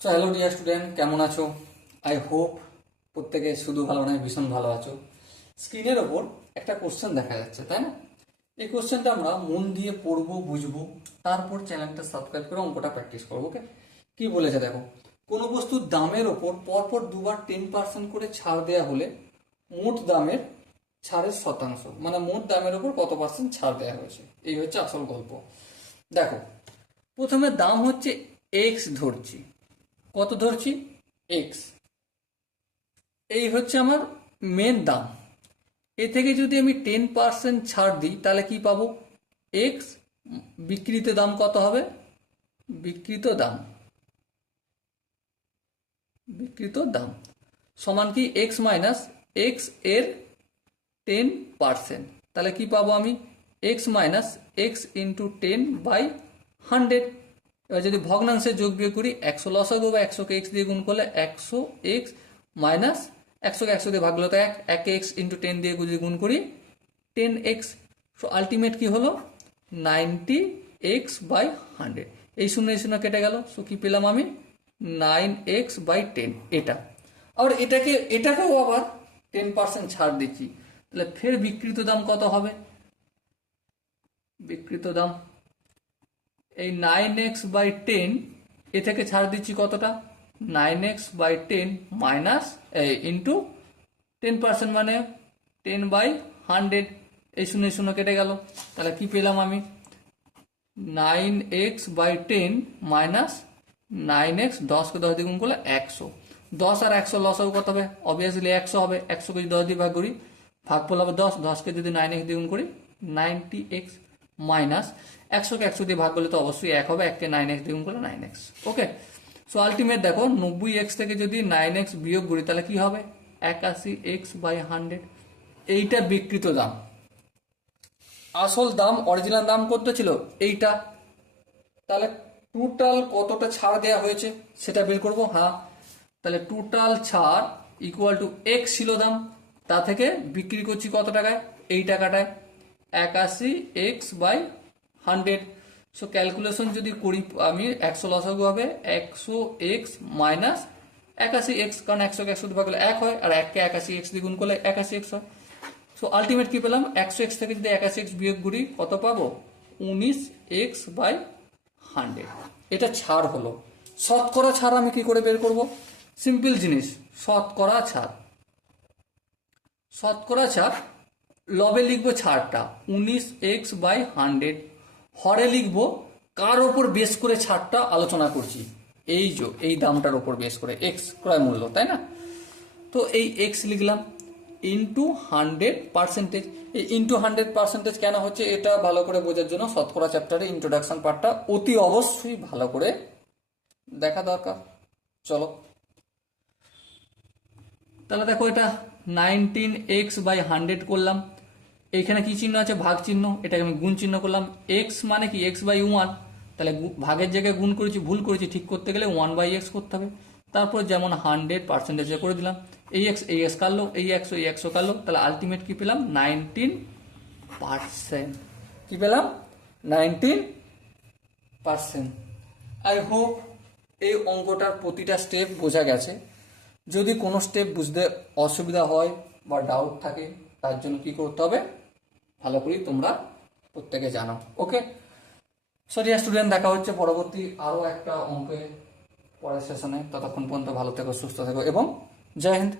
Hello dear student, কেমন আছো? I hope প্রত্যেকে শুধু ভালো নয়, ভীষণ ভালো আছো। স্ক্রিনের ওপর একটা কোশ্চেন দেখা যাচ্ছে, তাই না? এই কোশ্চেনটা আমরা মন দিয়ে পড়বো, বুঝবো, তারপর চ্যানেলটা সাবস্ক্রাইব করে অঙ্কটা প্র্যাকটিস করবো। ওকে, কি বলেছে দেখো। কোনো বস্তুর দামের ওপর পরপর দুবার 10% করে ছাড় দেওয়া হলে মোট দামের ছাড়ের শতাংশ, মানে মোট দামের ওপর কত পার্সেন্ট ছাড় দেওয়া হয়েছে, এই হচ্ছে আসল গল্প। দেখো, প্রথমে দাম হচ্ছে এক্স ধরছি। কত ধরছি? এক্স। এই হচ্ছে আমার মেন দাম। এ থেকে যদি আমি 10% ছাড় দিই তাহলে কি পাবো? এক্স বিক্রিত দাম কত হবে? বিক্রিত দাম, বিক্রিত দাম সমান কি এক্স মাইনাস এক্স এর 10%। তাহলে কি পাবো আমি? X minus x into 10/100। এবার যদি ভগ্নাংশে যোগ বিয়োগ করি, 100 লসাগু বা 100কে এক্স দিয়ে গুণ করলে 100 এক্স মাইনাস 100কে 100 দিয়ে ভাগ হলো তো 1 এক্স ইন্টু 10 দিয়ে যদি গুণ করি 10x। সো আলটিমেট কি হলো? 90x/100। এই শূন্য কেটে গেল। সো কি পেলাম আমি? 9x/10। এটা আর এটাকেও আবার 10% ছাড় দিচ্ছি, তাহলে ফের বিক্রিত দাম কত হবে? বিক্রিত দাম এই 9x/10, এ থেকে ছাড় দিচ্ছি কতটা? 9x/10 মাইনাস ইন্টু 10%, মানে 10/100। এই শূন্য কেটে গেল। তাহলে কি পেলাম আমি? 9x/10 মাইনাস 9x, 10কে 10 দিয়ে গুণ করলে 100। 10 আর 100 লসাগু কত হবে? অবভিয়াসলি 100 হবে। 100কে যদি 10 দিয়ে ভাগ করি, ভাগফল হবে 10। 10কে যদি 9x দিয়ে গুণ করি 90x মাইনাস 100কে 100 দিয়ে ভাগ করলে তো অবশ্যই 1 হবে। 1কে 9x দিয়ে গুণ করলে 9x। ওকে, সো আলটিমেট দেখো 90x থেকে যদি 9x বিয়োগ করি তাহলে কি হবে? 81x/100। এইটা বিক্রিত দাম। আসল দাম, অরিজিনাল দাম কত ছিল? এইটা। তাহলে টোটাল কতটা ছাড় দেওয়া হয়েছে সেটা বের করবো। হ্যাঁ, তাহলে টোটাল ছাড় ইকুয়াল টু এক্স ছিল দাম, তা থেকে বিক্রি করছি কত টাকায়? এই টাকাটায়, 81x/100। সো ক্যালকুলেশন যদি করি আমি, 100 লসাগু হবে 100x মাইনাস 81x, কারণ 100কে 100 ভাগ করলে 1 হয়, আর 1কে 81x দিয়ে গুণ করলে 81x হয়। সো আলটিমেট কি পেলাম? 100x থেকে যদি 81x বিয়োগ করি কত পাবো? 19x/100। এটা ছাড় হলো। শতকরা ছাড় আমি কি করে বের করব? সিম্পল জিনিস, শতকরা ছাড়। শতকরা ছাড় লবে লিখবো ছাড়টা 19x/100, হরে লিখবো কার ওপর বেস করে ছাড়টা আলোচনা করছি, এই দামটার ওপর বেস করে, এক্স ক্রয় মূল্য, তাই না? তো এই এক্স লিখলাম ইন্টু 100%। এই ইন্টু 100% কেন হচ্ছে এটা ভালো করে বোঝার জন্য শতকরা চ্যাপ্টারে ইন্ট্রোডাকশন পার্টটা অতি অবশ্যই ভালো করে দেখা দরকার। চলো, তাহলে দেখো এটা 19x/100 করলাম। এখানে কি চিহ্ন আছে? ভাগ চিহ্ন। এটাকে আমি গুণ চিহ্ন করলাম। এক্স মানে কি? x/1। তাহলে ভাগের জায়গায় গুণ করেছি, ভুল করেছি, ঠিক করতে গেলে 1/x করতে হবে। তারপর যেমন 100% করে দিলাম। এই এক্স কাটলো, এই 100 কাটলো, তাহলে আলটিমেট কি পেলাম? 19%। কি পেলাম? 19%। আই হোপ এই অঙ্কটার প্রতিটা স্টেপ বোঝা গেছে। যদি কোনো স্টেপ বুঝতে অসুবিধা হয় বা ডাউট থাকে, তার জন্য কি করতে হবে ভালো করেই তোমরা প্রত্যেকে জানো। ওকে, সরি স্টুডেন্ট, দেখা হচ্ছে পরবর্তী আরও একটা অঙ্কে পরের সেশনে। ততক্ষণ পর্যন্ত ভালো থেকো, সুস্থ থেকো এবং জয় হিন্দ।